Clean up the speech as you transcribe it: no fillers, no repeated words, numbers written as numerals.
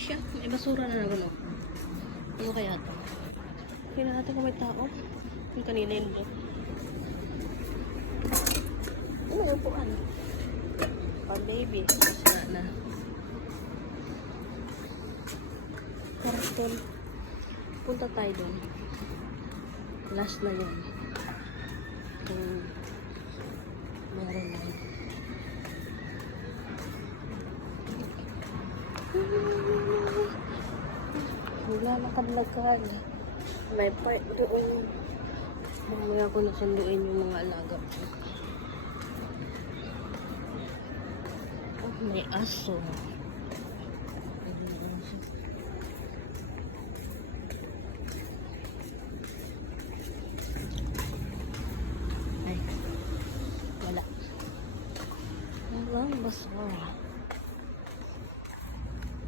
siya. May basura na naman oh. Ano kaya to? Tingnan natin kung may tao. Yung kanina yun doon. Ano yung upuan? Oh baby. Masira na. Karton. Punta tayo doon. Last na yun. Kung meron na yun. Naglalakad-lakad. May part doon. Mamaya ko nasunduin yung mga alaga ko. Oh, may aso. Ay, wala. Walang basura.